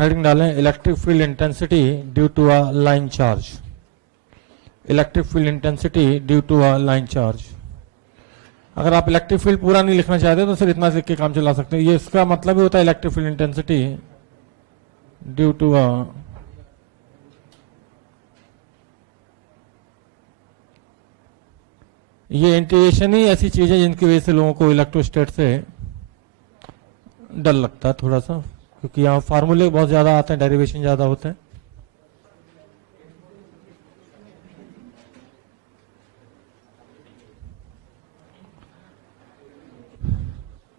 Heading डालें electric field intensity due to a line charge. Electric field intensity due to a line charge. अगर आप electric field पूरा नहीं लिखना चाहते तो सिर्फ इतना लिख के काम चला सकते हैं। ये इसका मतलब ही होता है electric field intensity due to a ये इंटीग्रेशन ही ऐसी चीज है जिनकी वजह से लोगों को इलेक्ट्रोस्टैट से डर लगता है थोड़ा सा, क्योंकि यहाँ फार्मूले बहुत ज्यादा आते हैं, डेरिवेशन ज्यादा होते हैं।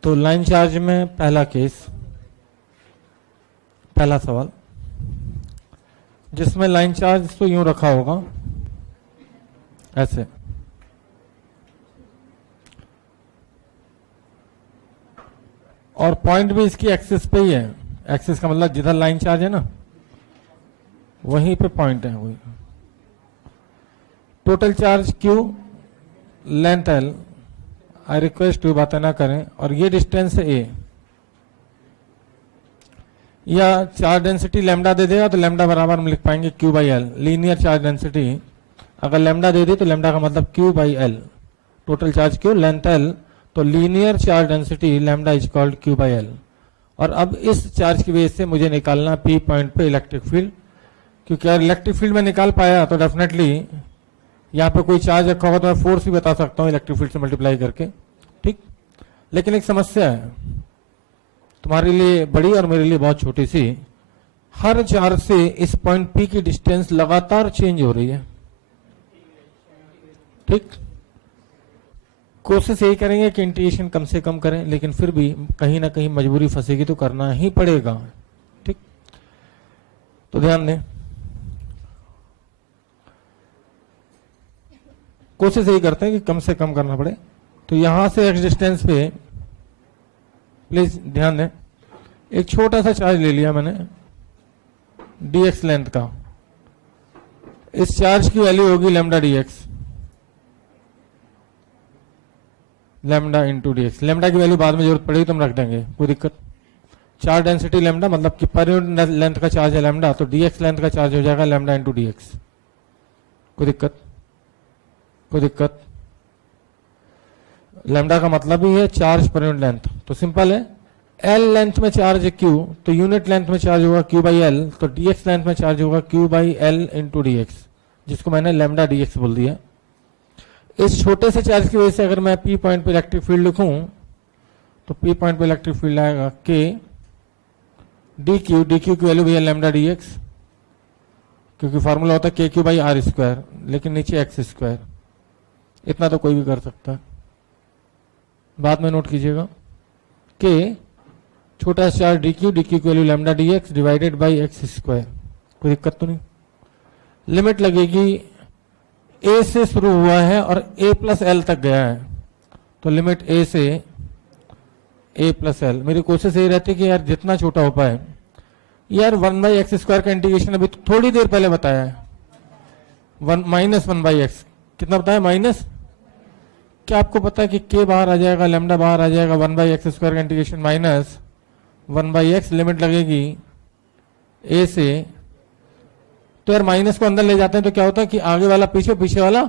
तो लाइन चार्ज में पहला केस, पहला सवाल जिसमें लाइन चार्ज तो यूं रखा होगा ऐसे, और पॉइंट भी इसकी एक्सिस पे ही है। एक्सिस का मतलब जिधर लाइन चार्ज है ना वहीं पे पॉइंट है। वही total charge Q, length L। I request you बातें ना करें। और ये डिस्टेंस A, या चार्ज डेंसिटी लैम्डा दे देगा तो लैम्डा बराबर हम लिख पाएंगे Q by L। Linear charge density अगर लैम्डा दे दी तो लैम्डा का मतलब Q by L। Total charge Q, length L, तो linear charge density lambda is called Q by L। और अब इस चार्ज की वजह से मुझे निकालना P पॉइंट पे इलेक्ट्रिक फील्ड, क्योंकि अगर इलेक्ट्रिक फील्ड में निकाल पाया तो डेफिनेटली यहाँ पे कोई चार्ज रखा होगा तो मैं फोर्स भी बता सकता हूँ इलेक्ट्रिक फील्ड से मल्टीप्लाई करके, ठीक। लेकिन एक समस्या है तुम्हारे लिए बड़ी और मेरे लिए बहुत छोटी सी। हर चार्ज से इस पॉइंट P की डिस्टेंस लगातार चेंज हो रही है, ठीक। कोशिश यही करेंगे कि इंटीग्रेशन कम से कम करें, लेकिन फिर भी कहीं ना कहीं मजबूरी फंसेगी तो करना ही पड़ेगा, ठीक। तो ध्यान दें, कोशिश यही करते हैं कि कम से कम करना पड़े। तो यहां से एक्स डिस्टेंस पे प्लीज ध्यान दें, एक छोटा सा चार्ज ले लिया मैंने dx लेंथ का। इस चार्ज की वैल्यू होगी lambda dx, lambda into dx। Lambda की वैल्यू बाद में जरूरत पड़ेगी तो हम रख देंगे, कोई दिक्कत। चार्ज डेंसिटी लैम्डा मतलब कि पर यूनिट लेंथ का चार्ज है लैम्डा, तो dx लेंथ का चार्ज हो जाएगा लैम्डा इंटू dx। कोई दिक्कत? कोई दिक्कत? लैम्डा का मतलब ही है चार्ज पर यूनिट लेंथ, तो सिंपल है। L लेंथ में चार्ज है Q, तो यूनिट लेंथ में चार्ज होगा Q बाई L, तो dx लेंथ में चार्ज होगा Q by L into dx, जिसको मैंने लैम्डा dx बोल दिया। इस छोटे से चार्ज की वजह से अगर मैं P पॉइंट पे इलेक्ट्रिक फील्ड लिखूं तो P पॉइंट पे इलेक्ट्रिक फील्ड आएगा K dq, dq की वैल्यू भी है लैम्डा dx, क्योंकि फार्मूला होता है KQ बाई R स्क्वायर, लेकिन नीचे x स्क्वायर। इतना तो कोई भी कर सकता है, बाद में नोट कीजिएगा। K छोटा सा चार्ज dq, dq की value lambda dx divided by x square. कोई दिक्कत तो नहीं। लिमिट लगेगी A से शुरू हुआ है और A प्लस L तक गया है, तो लिमिट A से A प्लस L। मेरी कोशिश यही रहती है कि यार जितना छोटा हो पाए। यार 1 बाई एक्स स्क्वायर का इंटीग्रेशन अभी थोड़ी देर पहले बताया है, माइनस 1 बाई एक्स। कितना बताया? माइनस। क्या आपको पता है कि K बाहर आ जाएगा, लैम्डा बाहर आ जाएगा, 1 बाई एक्स स्क्वायर का integration minus 1 by x. Limit लगेगी A से, तो यार माइनस को अंदर ले जाते हैं तो क्या होता है कि आगे वाला पीछे, पीछे वाला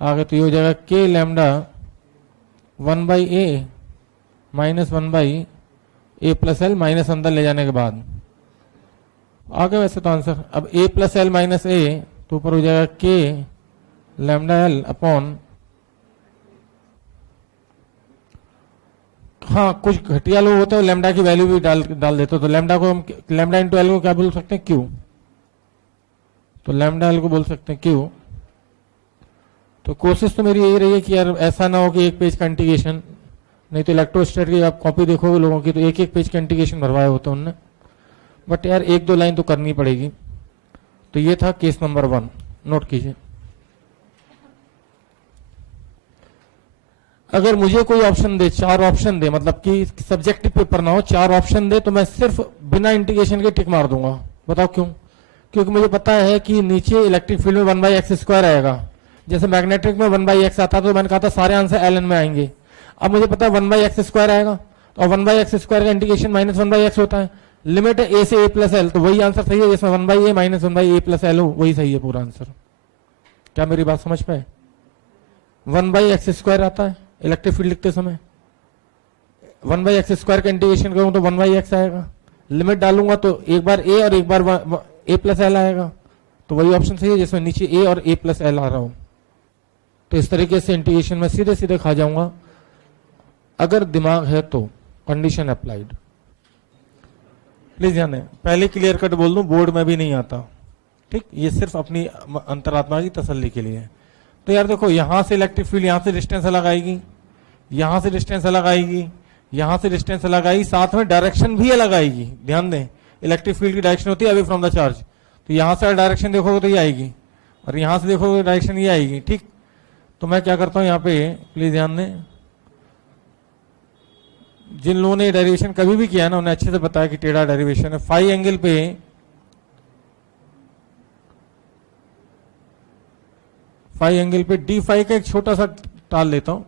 आगे, तो ये हो जाएगा K lambda 1 by A minus 1 by A plus L, minus अंदर ले जाने के बाद आगे वैसे तो आंसर। अब A plus L minus A, तो ऊपर हो जाएगा K लैम्डा L अपॉन, हाँ कुछ घटिया लोग होते हैं लैम्डा की वैल्यू भी डाल देते हो, तो लैम्डा को हम लैम्डा इंटू L को क्या बोल सकते हैं? Q। तो लैम्डा L को बोल सकते हैं Q। तो कोशिश तो मेरी यही रही है कि यार ऐसा ना हो कि एक पेज का इंटीग्रेशन, नहीं तो इलेक्ट्रोस्टैट की आप कॉपी देखोगे लोगों की तो एक एक पेज का इंटीग्रेशन भरवाए होते हैं उनने, बट यार एक दो लाइन तो करनी पड़ेगी। तो ये था केस नंबर 1, नोट कीजिए। अगर मुझे कोई ऑप्शन दे, 4 ऑप्शन दे, मतलब कि सब्जेक्टिव पेपर ना हो, 4 ऑप्शन दे, तो मैं सिर्फ बिना इंटीग्रेशन के टिक मार दूंगा। बताओ क्यों? क्योंकि मुझे पता है कि नीचे इलेक्ट्रिक फील्ड में 1 बाई एक्स स्क्वायर आएगा। जैसे मैग्नेटिक में 1 बाई एक्स आता तो मैंने कहा था सारे आंसर ln में आएंगे। अब मुझे पता है 1 बाई एक्स स्क्वायर आएगा, और 1 बाई एक्स स्क्वायर का इंटीग्रेशन माइनस 1 बाई एक्स होता है, लिमिट है ए से ए प्लस एल, तो वही आंसर सही है जिसमें 1/a minus 1/a plus L हो, वही सही है पूरा आंसर। क्या मेरी बात समझ पाए? 1/x² आता है इलेक्ट्रिक फील्ड लिखते समय, 1/x² का इंटीग्रेशन करूं तो 1/x आएगा, लिमिट डालूंगा तो एक बार a और एक बार a प्लस एल आएगा, तो वही ऑप्शन सही है जिसमें नीचे a और a प्लस एल आ रहा हो। तो इस तरीके से इंटीग्रेशन में सीधे सीधे खा जाऊंगा अगर दिमाग है तो। Condition applied. प्लीज ध्यान दें, पहले क्लियर कट बोल दूं, बोर्ड में भी नहीं आता, ठीक, ये सिर्फ अपनी अंतरात्मा की तसल्ली के लिए है। तो यार देखो, यहां से इलेक्ट्रिक फील्ड, यहां से डिस्टेंस अलग आएगी, यहां से डिस्टेंस अलग आएगी, यहां से डिस्टेंस अलग आएगी, साथ में डायरेक्शन भी अलग आएगी। ध्यान दें, इलेक्ट्रिक फील्ड की डायरेक्शन होती है अवे फ्रॉम द चार्ज, तो यहां से डायरेक्शन देखोगे तो ये आएगी, और यहां से देखोगे डायरेक्शन ये आएगी, ठीक। तो मैं क्या करता हूं यहाँ पे, प्लीज ध्यान दें, जिन लोगों ने डेरिवेशन कभी भी किया ना उन्हें अच्छे से बताया कि टेढ़ा डेरिवेशन है। फाई एंगल पे डी फाई का एक छोटा सा टाल लेता हूं,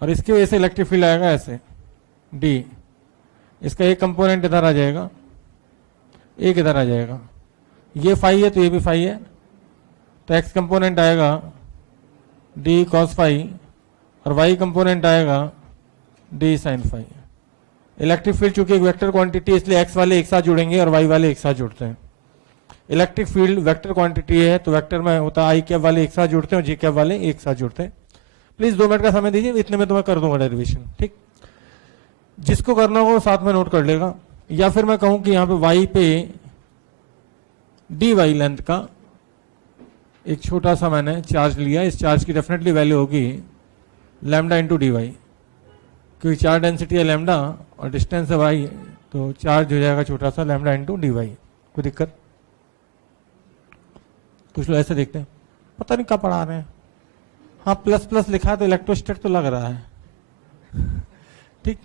और इसकी वजह से इलेक्ट्रिक फील्ड आएगा ऐसे डी, इसका एक कंपोनेंट इधर आ जाएगा, एक इधर आ जाएगा, ये फाई है तो ये भी फाई है, तो एक्स कंपोनेंट आएगा डी कॉस फाई, और वाई कंपोनेंट आएगा d sine phi. Electric field चूंकि एक वेक्टर क्वांटिटी है, इसलिए एक्स वाले एक साथ जुड़ेंगे और वाई वाले एक साथ जुड़ते हैं। इलेक्ट्रिक फील्ड वेक्टर क्वांटिटी है तो वेक्टर में होता है आई कैप वाले एक साथ जुड़ते हैं और जी कैप वाले एक साथ जुड़ते हैं। प्लीज 2 मिनट का समय दीजिए, इतने में तो मैं कर दूंगा डेरिवेशन, ठीक। जिसको करना हो साथ में नोट कर लेगा, या फिर मैं कहूं कि यहां पे वाई पे डी वाई लेंथ का एक छोटा सा मैंने चार्ज लिया, इस चार्ज की डेफिनेटली वैल्यू होगी लैम्डा इंटू डी वाई, क्योंकि चार्ज डेंसिटी है लैम्डा और डिस्टेंस है वाई, तो चार्ज हो जाएगा छोटा सा लैम्डा इंटू डी वाई। कोई दिक्कत? कुछ लोग ऐसे देखते हैं, पता नहीं क्या पढ़ा रहे हैं, हाँ प्लस प्लस लिखा है तो इलेक्ट्रोस्टैटिक तो लग रहा है, ठीक,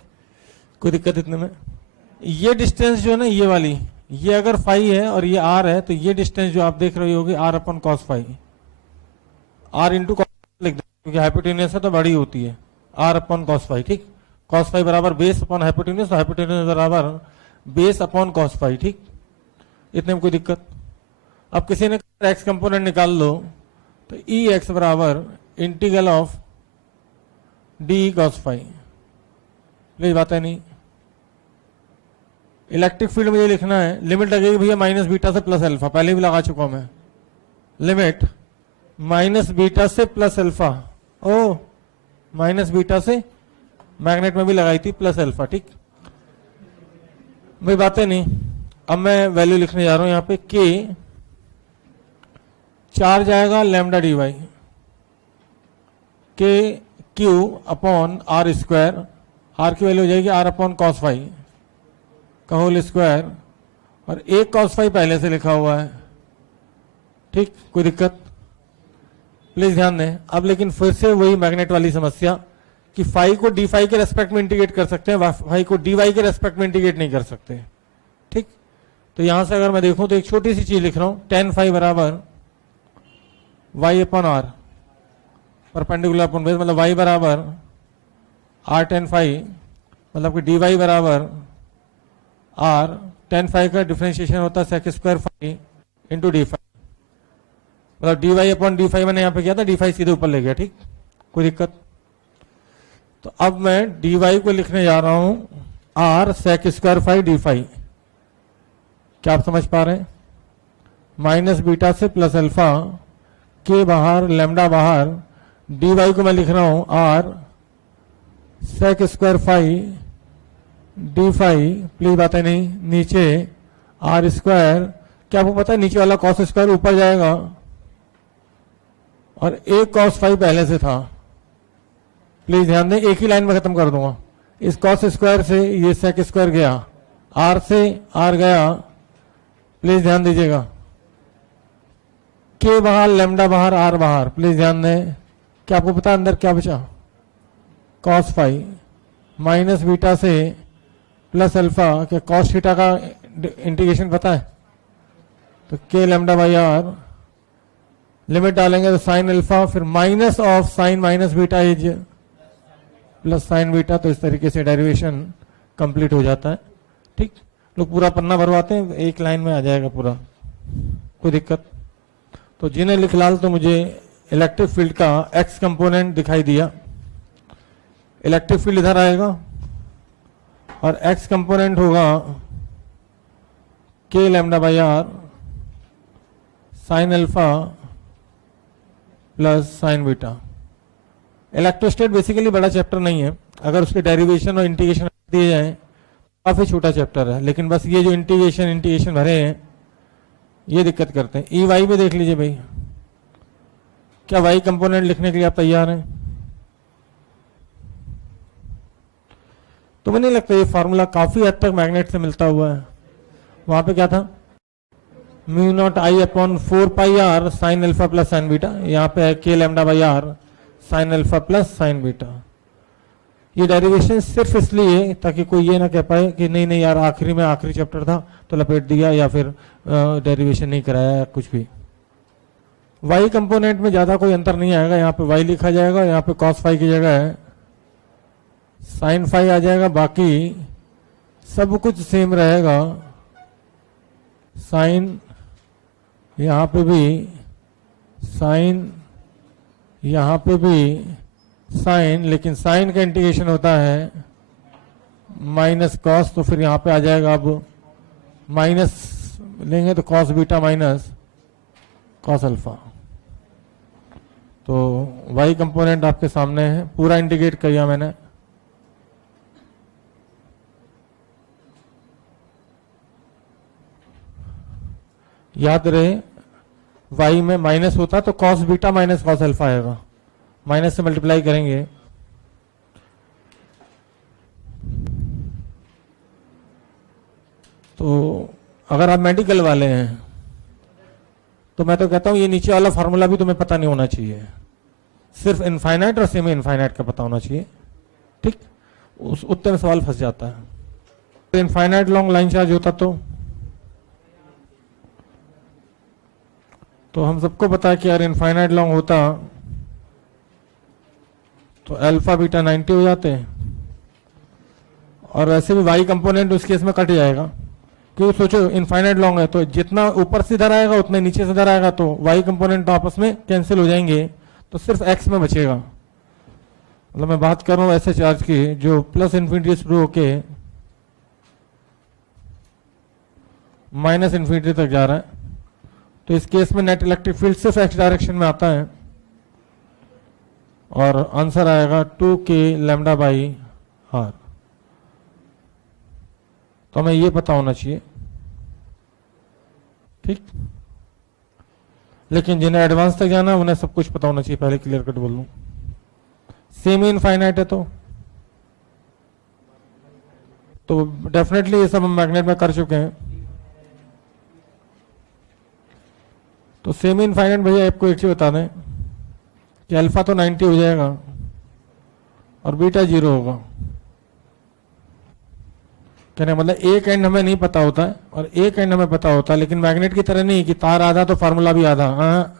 कोई दिक्कत इतने में? ये डिस्टेंस जो है ना, ये वाली, ये अगर फाई है और ये आर है, तो ये डिस्टेंस जो आप देख रहे होगी r upon cos phi, r into cos लिख दें क्योंकि हाइपोटेन्यूस है तो बड़ी होती है, आर अपन कॉस फाई, ठीक। कॉस फाई बराबर बेस अपॉन हाइपोटेन्यूस, तो हाइपोटेन्यूस बराबर बेस अपॉन कॉस फाई, ठीक। इतने में कोई दिक्कत? अब किसी ने एक्स कंपोनेंट निकाल लो, तो ई एक्स बराबर integral of d cos phi. Please बात है नहीं, इलेक्ट्रिक फील्ड में ये लिखना है, लिमिट लगेगी भैया माइनस बीटा से प्लस अल्फा, पहले भी लगा चुका हूं मैं, लिमिट माइनस बीटा से प्लस अल्फा, ओ माइनस बीटा से मैग्नेट में भी लगाई थी प्लस अल्फा, ठीक। भाई बातें नहीं, अब मैं वैल्यू लिखने जा रहा हूं यहां पे, के चार्ज आएगा lambda d y, k q upon r square, आर की वैल्यू हो जाएगी आर अपॉन कॉस फाई का होल स्क्वायर, और एक कॉस फाई पहले से लिखा हुआ है, ठीक। कोई दिक्कत? प्लीज ध्यान दें। अब लेकिन फिर से वही मैग्नेट वाली समस्या कि फाई को डी फाई के रेस्पेक्ट में इंटीग्रेट कर सकते हैं, फाई को डी वाई के रेस्पेक्ट में इंटीग्रेट नहीं कर सकते, ठीक। तो यहां से अगर मैं देखूं तो एक छोटी सी चीज लिख रहा हूं, टेन फाई बराबर y upon r perpendicular upon base, मतलब वाई बराबर आर टेन फाई, मतलब कि डी वाई बराबर आर टेन फाई का डिफरेंशिएशन होता है sec square phi into d phi, मतलब d y upon d phi मैंने यहां पे किया था, डी फाई सीधे ऊपर ले गया, ठीक। कोई दिक्कत? तो अब मैं डी वाई को लिखने जा रहा हूं r sec square phi d phi. क्या आप समझ पा रहे हैं? माइनस बीटा से प्लस अल्फा, के बाहर लैम्डा बाहर, डी वाई को मैं लिख रहा हूं r sec square phi d phi. Please बातें नहीं, नीचे आर स्क्वायर, क्या आपको पता है नीचे वाला कॉस स्क्वायर ऊपर जाएगा और एक कॉस फाई पहले से था। प्लीज ध्यान दें, एक ही लाइन में खत्म कर दूंगा, इस कॉस स्क्वायर से ये सेक स्क्वायर गया, आर से आर गया, प्लीज ध्यान दीजिएगा, के बाहर लैम्डा बाहर आर बाहर, प्लीज ध्यान दें। क्या आपको पता अंदर क्या बचा? कॉस फाई माइनस बीटा से प्लस अल्फा, क्या कॉस थीटा का इंटीग्रेशन पता है? तो के लैम्डा बाई आर, लिमिट डालेंगे तो साइन अल्फा, फिर minus of sine minus beta is plus sine beta, तो इस तरीके से डेरिवेशन कंप्लीट हो जाता है, ठीक। लोग पूरा पन्ना भरवाते हैं, एक लाइन में आ जाएगा पूरा, कोई दिक्कत। तो जिन्हें लिख लाल, तो मुझे इलेक्ट्रिक फील्ड का एक्स कंपोनेंट दिखाई दिया। इलेक्ट्रिक फील्ड इधर आएगा और एक्स कंपोनेंट होगा k lambda by r sine alpha plus sine beta. Electrostatics basically बड़ा चैप्टर नहीं है, अगर उसके डेरिवेशन और इंटीग्रेशन दिए जाए काफी छोटा चैप्टर है, लेकिन बस ये जो इंटीग्रेशन भरे हैं ये दिक्कत करते हैं। ई वाई में देख लीजिए भाई, क्या वाई कंपोनेंट लिखने के लिए आप तैयार हैं? तो मुझे नहीं लगता ये फार्मूला काफी हद तक मैग्नेट से मिलता हुआ है। वहां पे क्या था, mu naught I upon 4 pi r sine alpha plus sine beta, यहाँ पे है k lambda by r sine alpha plus sine beta. ये डेरिवेशन सिर्फ इसलिए ताकि कोई ये ना कह पाए कि नहीं नहीं यार आखिरी में आखिरी चैप्टर था तो लपेट दिया या फिर डेरिवेशन नहीं कराया या कुछ भी। वाई कंपोनेंट में ज्यादा कोई अंतर नहीं आएगा, यहाँ पे वाई लिखा जाएगा, यहाँ पे कॉस फाई की जगह है साइन फाई आ जाएगा, बाकी सब कुछ सेम रहेगा। साइन यहाँ पे भी साइन, यहाँ पे भी साइन, लेकिन साइन का इंटीग्रेशन होता है माइनस कॉस, तो फिर यहाँ पे आ जाएगा, अब माइनस लेंगे तो cos beta minus cos alpha. तो वाई कंपोनेंट आपके सामने है, पूरा इंटीग्रेट किया मैंने। याद रहे वाई में माइनस होता तो cos beta minus cos alpha आएगा, माइनस से मल्टीप्लाई करेंगे तो अगर आप मेडिकल वाले हैं तो मैं तो कहता हूं ये नीचे वाला फार्मूला भी तुम्हें पता नहीं होना चाहिए, सिर्फ इनफाइनाइट और सेमी इनफाइनाइट का पता होना चाहिए, ठीक। उस उत्तर में सवाल फंस जाता है। तो इनफाइनाइट लॉन्ग लाइन चार्ज होता तो हम सबको पता है कि यार इनफाइनाइट लॉन्ग होता तो अल्फा बीटा 90 हो जाते हैं, और वैसे भी वाई कंपोनेंट उस केस में कट जाएगा, क्योंकि सोचो इनफाइनाइट लॉन्ग है तो जितना ऊपर से इधर आएगा उतना नीचे से इधर आएगा, तो वाई कंपोनेंट तो आपस में कैंसिल हो जाएंगे, तो सिर्फ एक्स में बचेगा। मतलब मैं बात कर रहा हूं ऐसे चार्ज की जो प्लस इन्फिनिटी शुरू होके माइनस इन्फिनिटी तक जा रहा है, तो इस केस में नेट इलेक्ट्रिक फील्ड सिर्फ एक्स डायरेक्शन में आता है, और आंसर आएगा 2k लैम्डा बाई आर। तो हमें ये पता होना चाहिए, ठीक। लेकिन जिन्हें एडवांस तक जाना उन्हें सब कुछ पता होना चाहिए, पहले क्लियर कट बोल लूं। सेमी इनफाइनाइट है तो डेफिनेटली ये सब हम मैग्नेट में कर चुके हैं। तो सेमी इनफाइनाइट भैया आपको एक चीज बता दें कि अल्फा तो 90 हो जाएगा और बीटा 0 होगा। कहने मतलब एक एंड हमें नहीं पता होता है और एक एंड हमें पता होता है, लेकिन मैग्नेट की तरह नहीं कि तार आधा तो फार्मूला भी आधा। हाँ,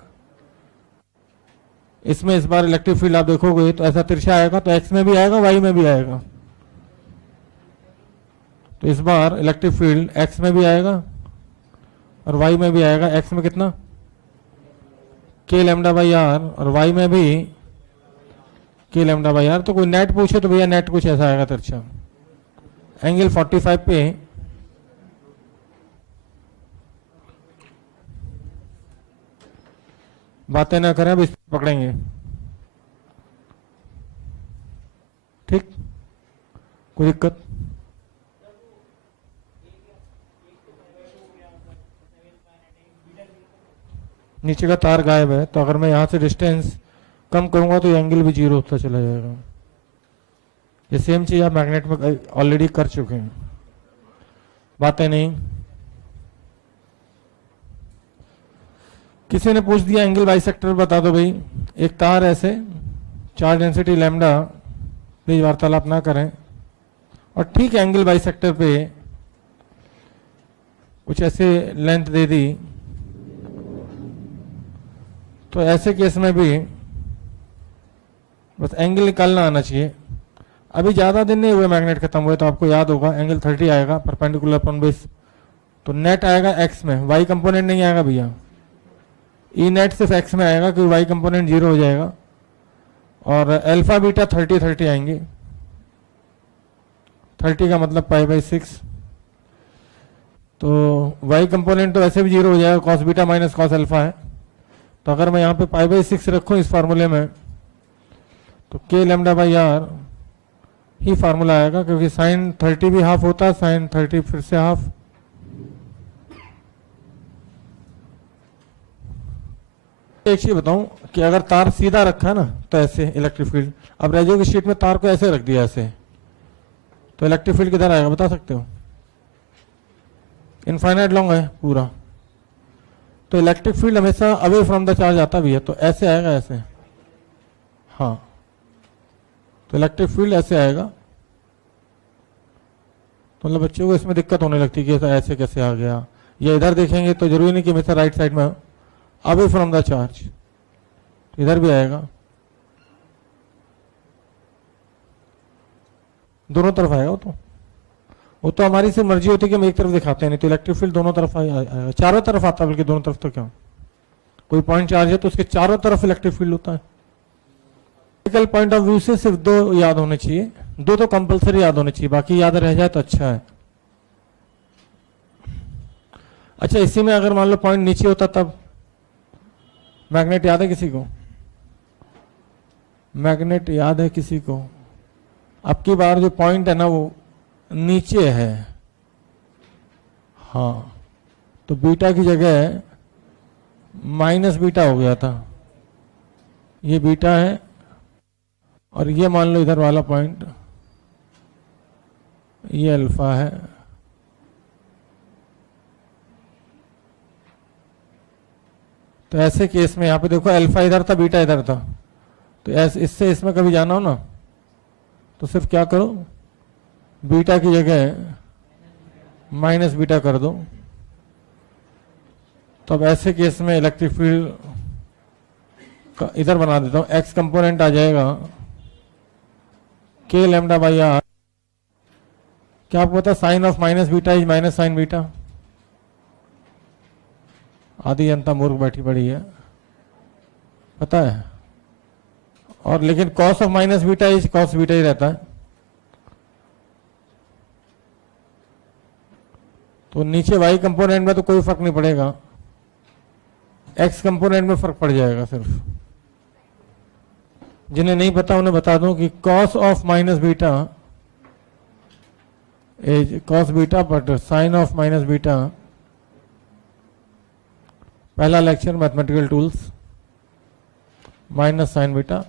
इसमें इस बार इलेक्ट्रिक फील्ड आप देखोगे तो ऐसा तिरछा आएगा, तो एक्स में भी आएगा वाई में भी आएगा। तो इस बार इलेक्ट्रिक फील्ड एक्स में भी आएगा और वाई में भी आएगा। एक्स में कितना के लैम्डा बाई आर और वाई में भी के लैम्डा बाई आर। तो कोई नेट पूछे तो भैया नेट कुछ ऐसा आएगा तिरछा, एंगल 45 पे बातें ना करें, अब इस पकड़ेंगे, ठीक। कोई दिक्कत? नीचे का तार गायब है, तो अगर मैं यहां से डिस्टेंस कम करूंगा तो एंगल भी 0 होता चला जाएगा। ये सेम चीज आप मैग्नेट में ऑलरेडी कर चुके हैं, बातें नहीं। किसी ने पूछ दिया एंगल बाइसेक्टर बता दो भाई। एक तार ऐसे चार्ज डेंसिटी लैम्डा, प्लीज वार्तालाप ना करें, और ठीक एंगल बाइसेक्टर पे कुछ ऐसे लेंथ दे दी, तो ऐसे केस में भी बस एंगल निकालना आना चाहिए। अभी ज़्यादा दिन नहीं हुए मैग्नेट खत्म हुए, तो आपको याद होगा एंगल 30 आएगा परपेंडिकुलर अपॉन बेस, तो नेट आएगा एक्स में, वाई कंपोनेंट नहीं आएगा भैया। ई नेट सिर्फ एक्स में आएगा क्योंकि वाई कंपोनेंट 0 हो जाएगा, और अल्फा बीटा 30 आएंगे। 30 का मतलब π/6, तो वाई कंपोनेंट तो ऐसे भी 0 हो जाएगा, cos beta minus cos alpha है। तो अगर मैं यहाँ पे π/6 रखूँ इस फार्मूले में, तो k λ/r ही फार्मूला आएगा, क्योंकि साइन 30 भी हाफ होता है, साइन 30 फिर से हाफ। एक चीज बताऊं कि अगर तार सीधा रखा है ना तो ऐसे इलेक्ट्रिक फील्ड, अब रेजियो की शीट में तार को ऐसे रख दिया ऐसे, तो इलेक्ट्रिक फील्ड किधर आएगा बता सकते हो? इनफाइनाइट लॉन्ग है पूरा, तो इलेक्ट्रिक फील्ड हमेशा अवे फ्रॉम द चार्ज आता भी है, तो ऐसे आएगा ऐसे, हाँ, तो इलेक्ट्रिक फील्ड ऐसे आएगा। तो मतलब बच्चों को इसमें दिक्कत होने लगती है कि ऐसे कैसे आ गया, या इधर देखेंगे तो जरूरी नहीं कि हमेशा राइट साइड में अवे फ्रॉम द चार्ज, इधर भी आएगा, दोनों तरफ आएगा। वो तो हमारी सिर्फ मर्जी होती है कि हम एक तरफ दिखाते हैं, नहीं तो इलेक्ट्रिक फील्ड दोनों तरफ आएगा, चारों तरफ आता है, बल्कि दोनों तरफ तो क्या, कोई पॉइंट चार्ज है तो उसके चारों तरफ इलेक्ट्रिक फील्ड होता है। प्रैक्टिकल पॉइंट ऑफ व्यू से सिर्फ 2 याद होने चाहिए, 2 तो कंपलसरी याद होने चाहिए, बाकी याद रह जाए तो अच्छा है। अच्छा, इसी में अगर मान लो पॉइंट नीचे होता तब, मैग्नेट याद है किसी को? मैग्नेट याद है किसी को? अब की बार जो पॉइंट है ना वो नीचे है, हाँ, तो बीटा की जगह माइनस बीटा हो गया था, ये बीटा है, और ये मान लो इधर वाला पॉइंट ये अल्फा है, तो ऐसे केस में यहाँ पे देखो अल्फा इधर था बीटा इधर था, तो ऐसे इससे इसमें कभी जाना हो ना तो सिर्फ क्या करो, बीटा की जगह माइनस बीटा कर दो, तो अब ऐसे केस में इलेक्ट्रिक फील्ड का इधर बना देता हूँ, एक्स कंपोनेंट आ जाएगा k λ/r, क्या आपको पता है sine of minus beta is minus sine beta? आधी जनता मूर्ख बैठी पड़ी है, पता है, और लेकिन cos of minus beta is cos beta ही रहता है। तो नीचे वाई कंपोनेंट में तो कोई फर्क नहीं पड़ेगा, एक्स कंपोनेंट में फर्क पड़ जाएगा सिर्फ। जिन्हें नहीं पता उन्हें बता दूं कि cos of minus beta is cos beta but sine of minus beta, पहला lecture mathematical tools, minus sine beta.